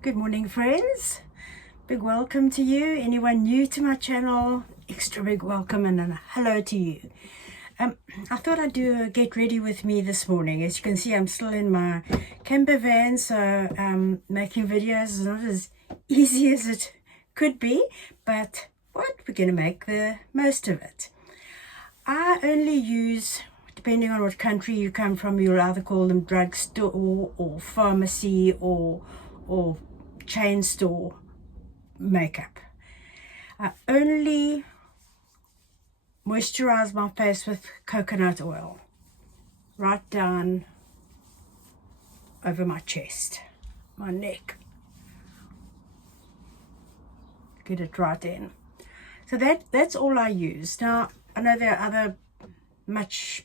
Good morning, friends. Big welcome to you. Anyone new to my channel, extra big welcome and a hello to you. I thought I'd do a get ready with me this morning. As you can see, I'm still in my camper van, so making videos is not as easy as it could be, but what, we're going to make the most of it. I only use, depending on what country you come from, you'll either call them drugstore or pharmacy or chain store makeup. I only moisturize my face with coconut oil right down over my chest, my neck. Get it right in. So that's all I use. Now I know there are other much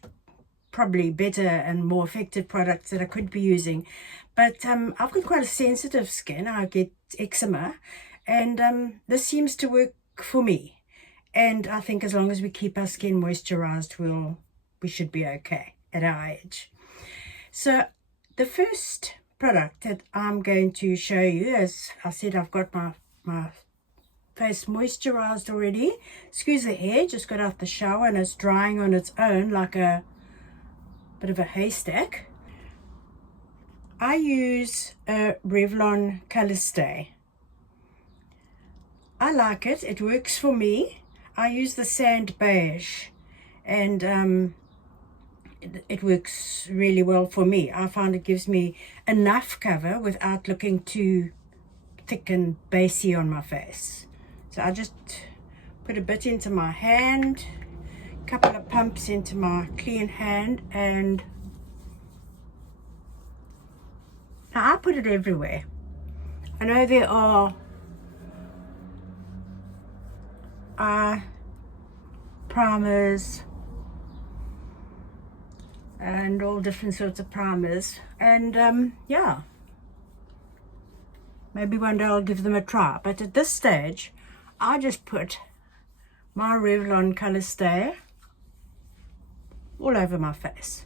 probably better and more effective products that I could be using, but I've got quite a sensitive skin. I get eczema, and this seems to work for me, and I think as long as we keep our skin moisturized, we should be okay at our age. So the first product that I'm going to show you, as I said, I've got my face moisturized already. Excuse the hair, just got out the shower and it's drying on its own like a bit of a haystack. I use a Revlon Color Stay. I like it. It works for me. I use the sand beige, and it works really well for me. I find it gives me enough cover without looking too thick and basey on my face. So I just put a bit into my hand, a couple of pumps into my clean hand, and now I put it everywhere. I know there are primers and all different sorts of primers, and yeah, maybe one day I'll give them a try, but at this stage I just put my Revlon Color Stay all over my face.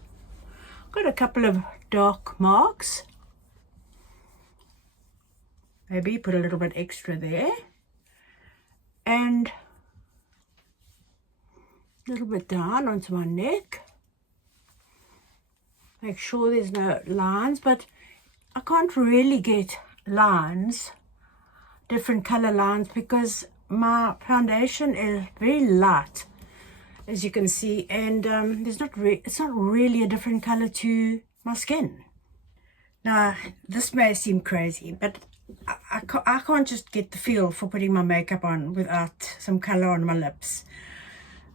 Got a couple of dark marks, maybe put a little bit extra there, and a little bit down onto my neck. Make sure there's no lines, but I can't really get lines, different color lines, because my foundation is very light, as you can see, and it's not really a different color to my skin. Now this may seem crazy, but I can't just get the feel for putting my makeup on without some color on my lips.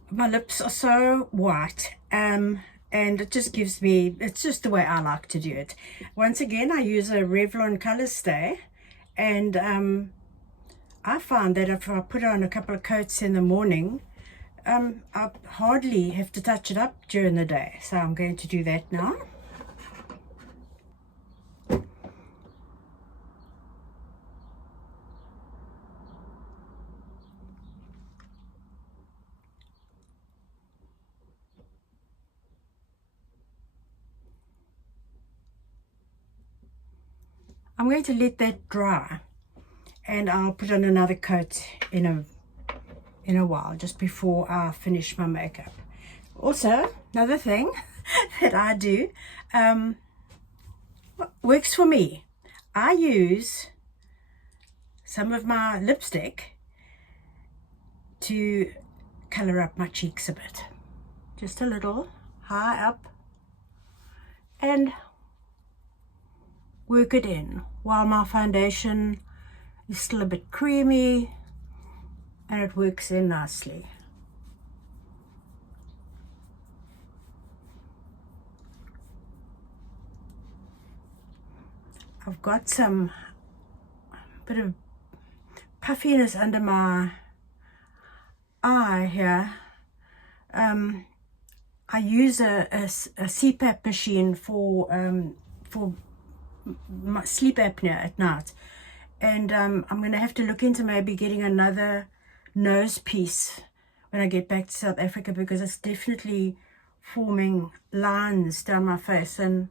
My lips are so white, and it just gives me, it's just the way I like to do it. Once again, I use a Revlon Color Stay, and I find that if I put on a couple of coats in the morning, I hardly have to touch it up during the day. So I'm going to do that now. I'm going to let that dry, and I'll put on another coat in a while, just before I finish my makeup. Also, another thing that I do, works for me. I use some of my lipstick to color up my cheeks a bit, just a little high up, and work it in while my foundation is still a bit creamy, and it works in nicely. I've got some bit of puffiness under my eye here. I use a CPAP machine for my sleep apnea at night, and I'm going to have to look into maybe getting another nose piece when I get back to South Africa, because it's definitely forming lines down my face, and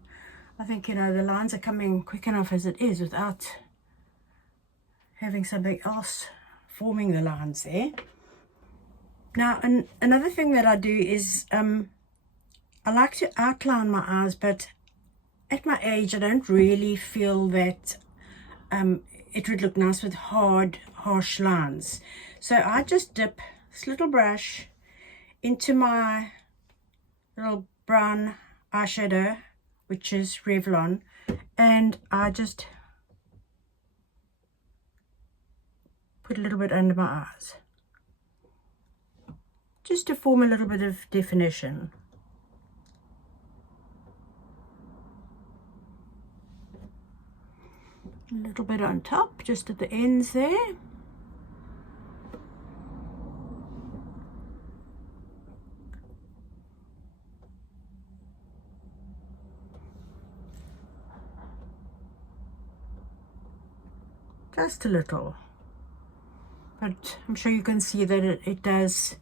I think, you know, the lines are coming quick enough as it is without having something else forming the lines there. Now, another thing that I do is I like to outline my eyes, but at my age I don't really feel that it would look nice with hard, harsh lines. So I just dip this little brush into my little brown eyeshadow, which is Revlon, and I just put a little bit under my eyes, just to form a little bit of definition. A little bit on top, just at the ends there. Just a little. But I'm sure you can see that it does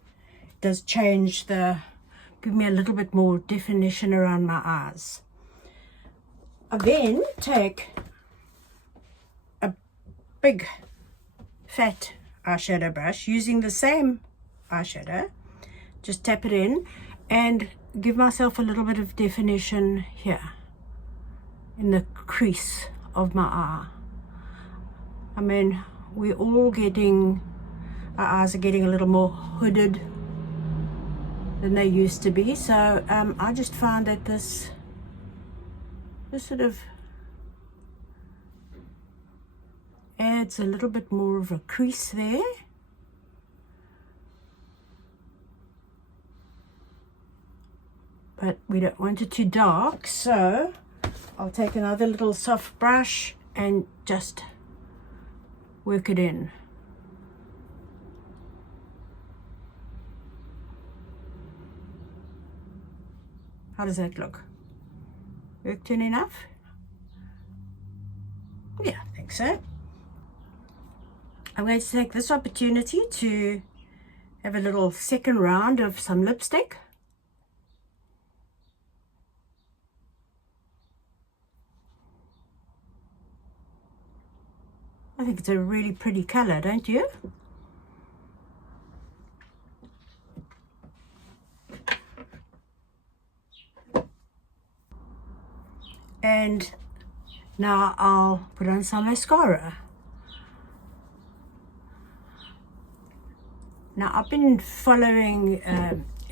change give me a little bit more definition around my eyes. I then take a big fat eyeshadow brush using the same eyeshadow, just tap it in and give myself a little bit of definition here in the crease of my eye. I mean, we're all our eyes are getting a little more hooded than they used to be, so I just find that this sort of adds a little bit more of a crease there. But we don't want it too dark, so I'll take another little soft brush and just work it in. How does that look? Worked in enough? Yeah, I think so. I'm going to take this opportunity to have a little second round of some lipstick. I think it's a really pretty color, don't you? And now I'll put on some mascara. Now I've been following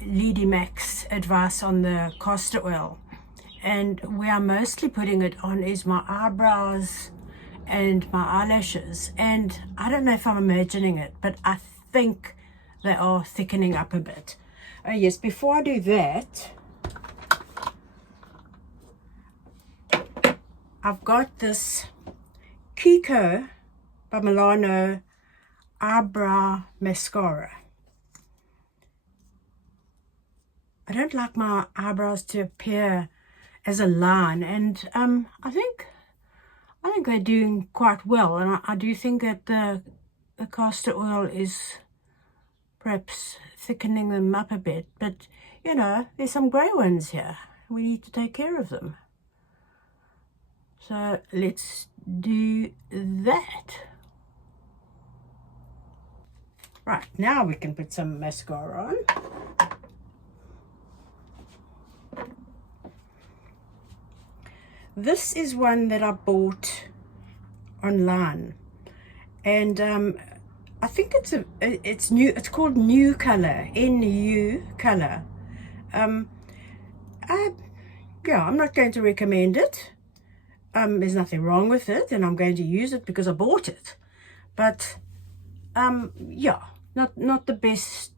Lady Mac's advice on the castor oil, and where I'm mostly putting it on is my eyebrows and my eyelashes, and I don't know if I'm imagining it, but I think they are thickening up a bit. Oh yes, before I do that, I've got this Kiko by Milano eyebrow mascara. I don't like my eyebrows to appear as a line, and I think they're doing quite well, and I do think that the castor oil is perhaps thickening them up a bit, but you know, there's some grey ones here. We need to take care of them. So let's do that. Right, now we can put some mascara on. This is one that I bought online, and I think it's new. It's called New Color, NU Color. Yeah, I'm not going to recommend it. There's nothing wrong with it, and I'm going to use it because I bought it. But yeah, not the best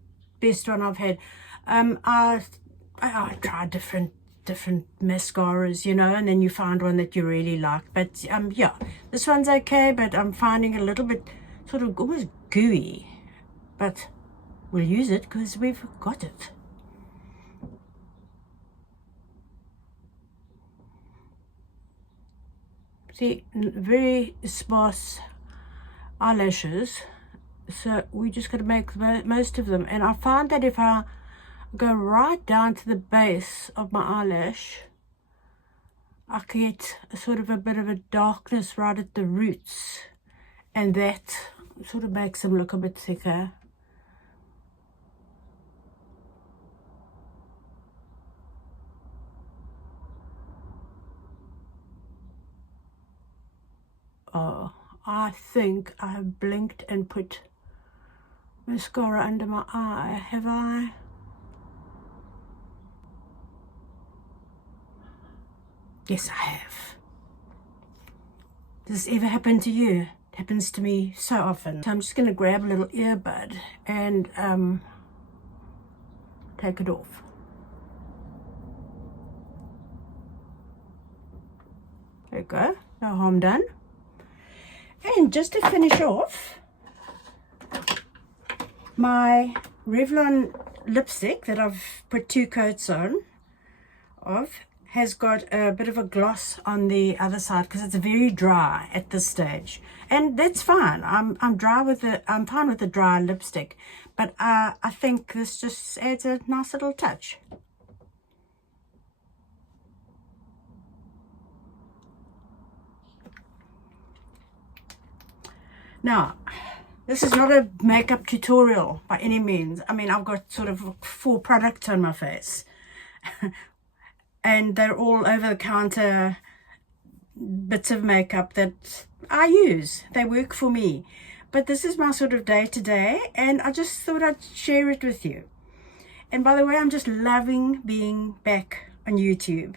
one I've had. I tried different mascaras, you know, and then you find one that you really like. But yeah, this one's okay, but I'm finding it a little bit sort of almost gooey. But we'll use it because we've got it. See, very sparse eyelashes, so we just got to make the most of them. And I find that if I go right down to the base of my eyelash, I get a sort of a bit of a darkness right at the roots, and that sort of makes them look a bit thicker. Oh, I think I have blinked and put mascara under my eye, have I? Yes, I have. Does this ever happen to you? It happens to me so often. So I'm just going to grab a little earbud and take it off. There you go. No harm done. And just to finish off, my Revlon lipstick that I've put 2 coats on of has got a bit of a gloss on the other side because it's very dry at this stage, and that's fine. I'm fine with the dry lipstick, but I think this just adds a nice little touch. Now, this is not a makeup tutorial by any means. I mean, I've got sort of 4 products on my face and they're all over-the-counter bits of makeup that I use. They work for me. But this is my sort of day-to-day, and I just thought I'd share it with you. And by the way, I'm just loving being back on YouTube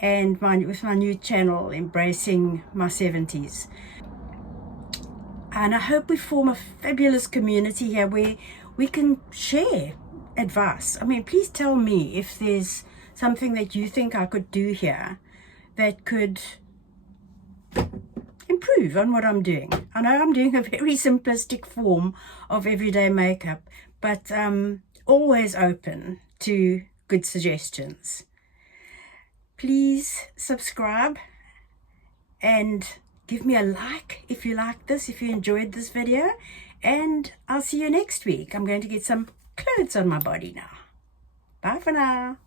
and with my new channel, Embracing My 70s. And I hope we form a fabulous community here where we can share advice. I mean, please tell me if there's something that you think I could do here that could improve on what I'm doing. I know I'm doing a very simplistic form of everyday makeup, but always open to good suggestions. Please subscribe and give me a like if you like this, if you enjoyed this video, and I'll see you next week. I'm going to get some clothes on my body now. Bye for now.